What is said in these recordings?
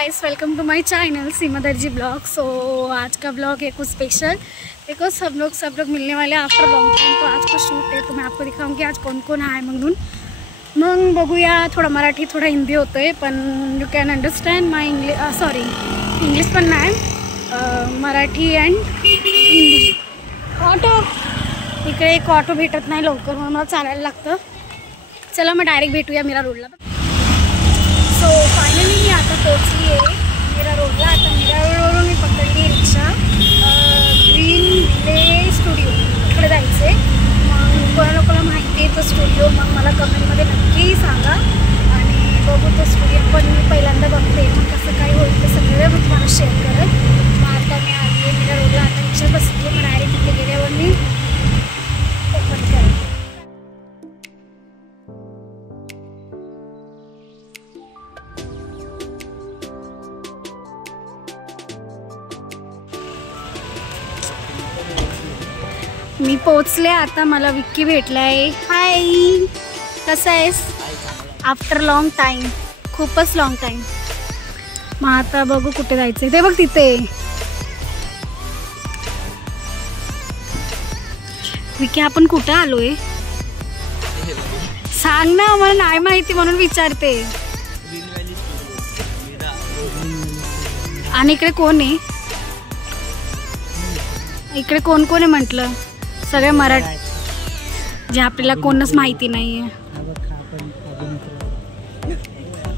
Guys, welcome to my channel Seema Darji vlog. So आज का blog है कुछ स्पेशल बिकॉज सब लोग मिलने वाले हैं आफ्टर लॉन्ग टाइम। तो आज को शूट है तो मैं आपको दिखाऊंगी आज कौन कौन आहे म्हणून। मग बघूया, थोड़ा मराठी थोड़ा हिंदी होतंय पण you can understand my English पण नाही, मराठी अँड हिंदी। ऑटो इकडे एक ऑटो भेटत नाही लवकर म्हणून मला चालायला लागतं। चला मग डायरेक्ट भेटूया मीरा रोडला। सो फायनली मी आता पोहोचली आहे मीरा रोडला। आता मीरा रोडवरून मी पकडली रिक्षा ग्रीन व्हिले स्टुडिओ इकडे जायचं आहे। मग कोणाला माहिती आहे तो स्टुडिओ मग मला कमेंटमध्ये नक्की सांगा आणि बघू तो स्टुडिओ पण मी पहिल्यांदा बघते, मग कसं काय होईल ते सगळं मी तुम्हाला शेअर करेल। मग आता मी आली आहे मीरा रोडला, आता रिक्षा बसली, मग डायरेक्ट तिथे गेल्यावर मी ओपन करेल। मी पोचले आता, मला विक्की भेटलाय। हाय, कसा आहेस? आफ्टर लॉन्ग टाइम, खूपच लॉन्ग टाइम। मग आता बघू कुठे जायचंय ते बघ तिथे। विक्की आपण कुठं आलोय सांग ना, मला नाही माहिती म्हणून विचारते। आणि इकडे कोण आहे? इकडे कोण कोण आहे म्हटलं? सगळे मराठी जे आपल्याला कोणच माहिती नाहीये।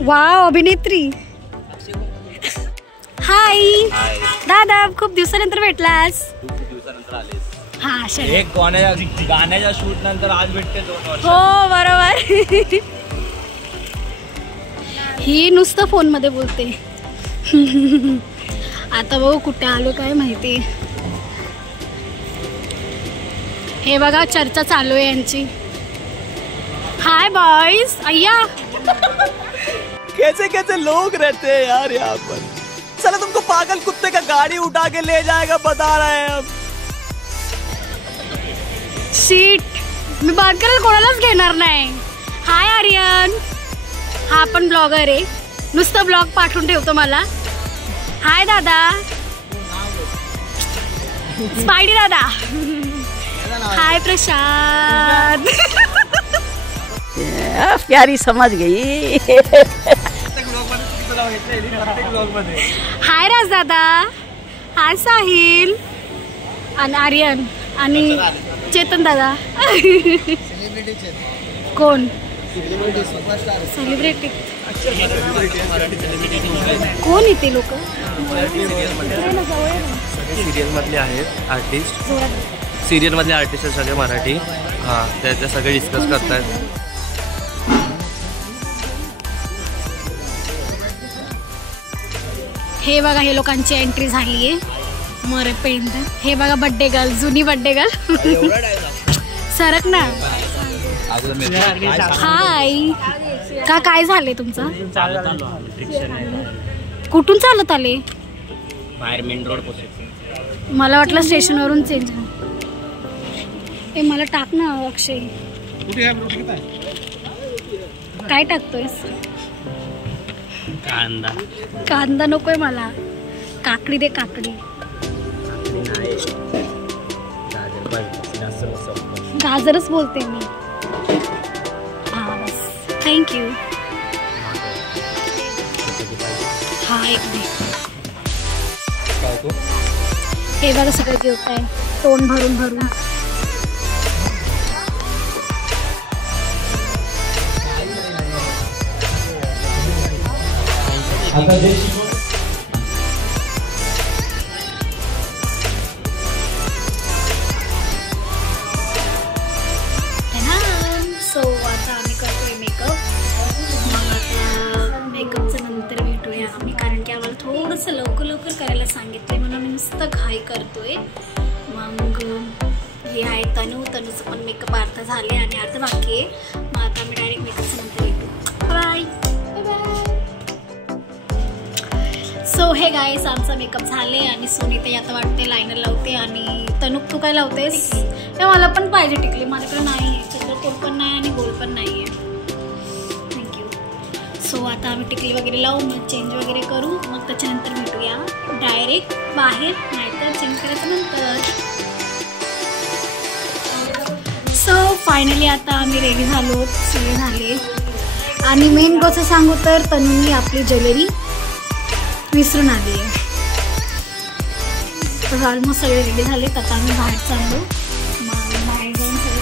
वाव, अभिनेत्री। हाय दादा, खूप दिवसानंतर भेटलास। हा एक गाण्याच्या शूट नंतर आज भेटते 2 वर्ष। हो बरोबर। ही नुसतं फोन मध्ये बोलते। आता बघू कुठे आलो काय माहिती। हे बघा चर्चा चालू आहे यांची। हाय बॉयज, अय्या कैसे कैसे लोग रहते हैं यार यहाँ पर। चलो तुमको पागल कुत्ते का गाड़ी उठा के ले जाएगा बता रहे हैं हम। शीट, मी बात करायला कोणालाच घेणार नाही। हाय आर्यन, हा पण ब्लॉगर आहे, नुसतं ब्लॉग पाठवून ठेवतो मला। हाय दादा, स्पाइडी दादा। हाय प्रशांत। प्यारी समझ गई। हाय राज दादा, हाय साहिल आणि आर्यन आणि चेतन दादा। कोण सेलिब्रिटी? कोण येते लोक? सिरियल मधले आहेत आर्टिस्ट, सिरियल मधले आर्टिस्ट सगळे मराठी। हां, त्याचे सगळे डिस्कस करतात। हे बघा, हे लोकांची एंट्री झाली आहे मरेपर्यंत। हे बघा बड्डे गर्ल, जुनी बड्डे गर्ल। सरक ना। हाय का, काय झाले तुमचं? कुठून चालत आले? बाहेर मेन रोड पोहोचले। मला वाटलं स्टेशनवरून चेंज। ए मला टाक ना अक्षय। काय टाकतोयस? कांदा। कांदा नकोय मला, काकडी दे, काकडी। गाजरच बोलते मी। हा बस, थँक्यू। हा एक दे। हे बघा सगळं जेवत आहे तोंड भरून भरून। सो आता आम्ही करतोय मेकअप। मग आता मेकअपचं नंतर भेटूया आम्ही, कारण की आम्हाला थोडंसं लवकर करायला सांगितलंय म्हणून आम्ही नुसतं घाई करतोय। मग हे आहे तनूचं पण मेकअप अर्धा झाले आणि अर्धा बाकी आहे। मग आता आम्ही डायरेक्ट मेकअपचं नंतर भेटू। Bye bye. So hey guys, आमचा मेकअप झाले आणि सुनीता आता वाटते लायनर लावते आणि तनुक तू काय लावतेस? मला पण पाहिजे टिकली, माझ्याकडे नाही आहे, चंद्रकोर पण नाही आणि गोल पण नाही आहे। थँक्यू। सो आता आम्ही टिकली वगैरे लावू, मग चेंज वगैरे करू, मग त्याच्यानंतर भेटूया डायरेक्ट बाहेर, नाहीतर चेंज करायचं नंतर. सो फायनली आता आम्ही रेडी झालो, सगळे झाले. आणि मेन गोष्ट सांगू तर तनुनी आपली ज्वेलरी विसरून आली आहे. तर ऑलमोस्ट सगळे रेडी झाले. आता आम्ही बाहेर चाललो, मग बाहेर जाऊन सगळे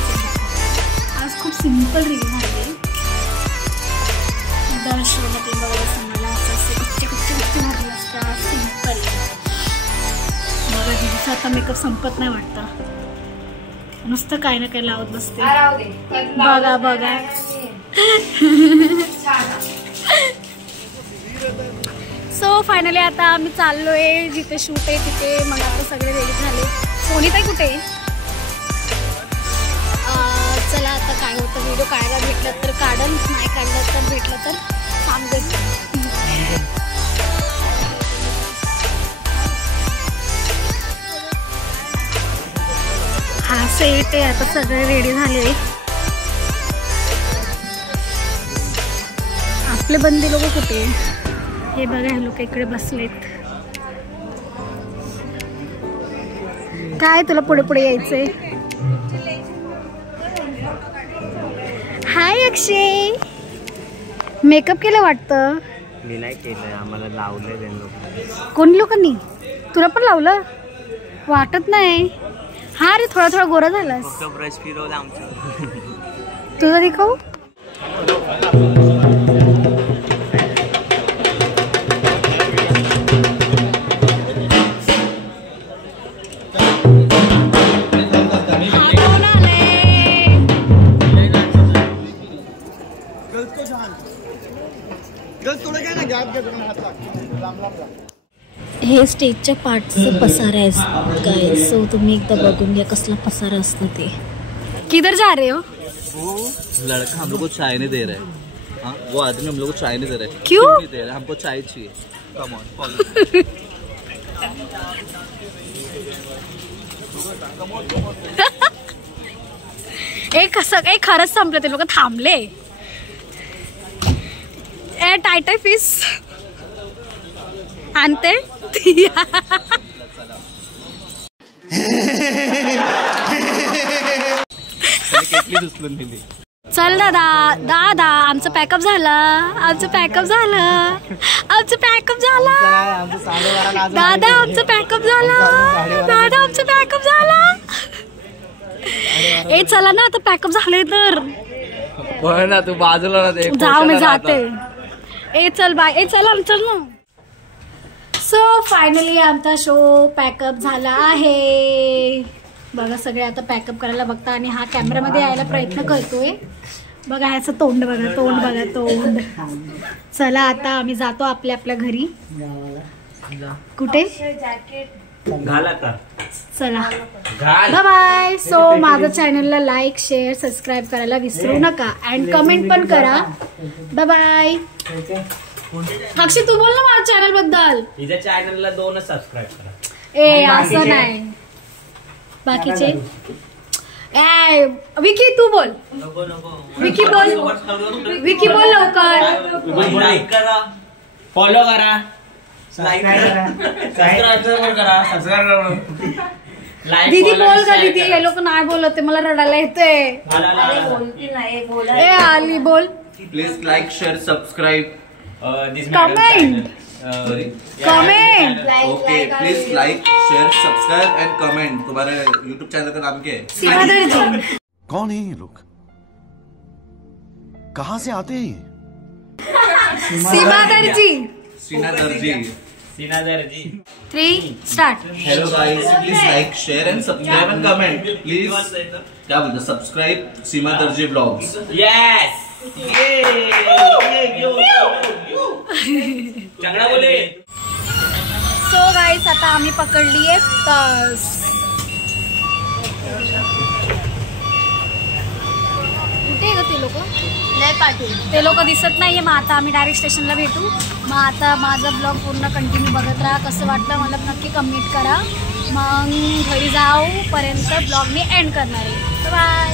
आज खूप सिम्पल रेडी झाले. दर्शवलं ते बघायचं मला असं कच्चे भारी असतात सिम्पल. बघा दिवसा आता मेकअप संपत नाही वाटतं, नुसतं काय ना काय लावत बसते. बघा बघा सो फायनली आता आम्ही चाललोय जिथे शूट आहे तिथे. मग आता सगळे रेडी झाले. सोनीताई कुठे? चला आता काय होतं, व्हिडिओ काढायला भेटलं तर काढन, नाही काढलं तर भेटलं तर सांगेल. हा सेट आहे. आता सगळे रेडी झाले. आपले बंदी लोक कुठे? हे बघा हे लोक इकडे बसलेत. काय तुला पुढे पुढे यायचंय? हाय अक्षय, मेकअप केलं वाटतं. मी नाही केलंय, आम्हाला लावलंय. कोणी लोकांनी? तुला पण लावलं? वाटत नाही. हा रे थोडा थोडा गोरा झालास. ब्रश फिरवलं आमचं. तुझं दिखाऊ. हे स्टेजच्या पार्टचं पसारा आहे काय. सो तुम्ही एकदा बघून घ्या कसला पसारा असतं ते. किधर जा रहे हो? वो लड़का हम लोग को चाय नहीं दे रहा है. हाँ वो आदमी हम लोग को चाय नहीं दे रहा है. क्यों नहीं दे रहा? हमको चाय चाहिए. Come on follow. एक कसं काही खरंच संपलं, ते लोक थांबले. ए टाय फिश आणते. चल दादा दादा आमचं पॅकअप झालं, आमचं पॅकअप झालं, आमचं पॅकअप झालं दादा, आमचं पॅकअप झालं दादा, आमचं पॅकअप झालं. ए चला ना आता पॅकअप झाले तर ना तू बाजूला जाऊ मी जाते. ए चल बाय. ए चला चल ना. सो फायनली आमचा शो पॅकअप झाला आहे. बघा सगळे आता पॅकअप करायला बघता आणि हा कॅमेरामध्ये यायला प्रयत्न करतोय. बघा ह्याचं तोंड बघा, तोंड बघा, तोंड. चला आता आम्ही जातो आपल्या आपल्या घरी. कुठे घाला का? चला बाय बाय. सो माझ्या चॅनलला लाईक शेअर सबस्क्राईब करायला विसरू नका अँड कमेंट पण करा. Bye bye. अक्षय तू बोल ना माझ्या चॅनल बद्दल. तिच्या चॅनलला 2 सबस्क्राईब करा. ए असं नाही बाकीचे. ए विकी तू बोल. नको नको विकी बोल. विकी बोल लवकर. लाईक करा, फॉलो करा, लाईक करा, सबस्क्राईब करा, सबस्क्राईब करा. दीदी बोल का दीदी. हे लोक नाही बोलत ते, मला रडायला येते. ए आली बोल. Please like share subscribe comment comment. Okay please like share subscribe end comment. तुम्हारे यूट्यूब चैनल का नाम क्या है? सीमा दर्जी. कौन है ये लोग? कहाँ से आते हैं? सीमा दर्जी. सीना दर्जी. सीना दर्जी. 3 start. Hello guys, please like share end subscribe end comment. Please क्या बोलते, सब्सक्राइब सीमा दर्जी ब्लॉग्स. यस चांगला बोले. सो गाइस आता आम्ही पकडलीये बस. कुठे ग ते लोक? ते लोक दिसत नाहीये. मग आता आम्ही डायरेक्ट स्टेशनला भेटू. मग आता माझा ब्लॉग पूर्ण कंटिन्यू बघत राहा. कसं वाटलं मला नक्की कमेंट करा. मग घरी जाऊ पर्यंत ब्लॉग मी एंड करणार आहे. बाय.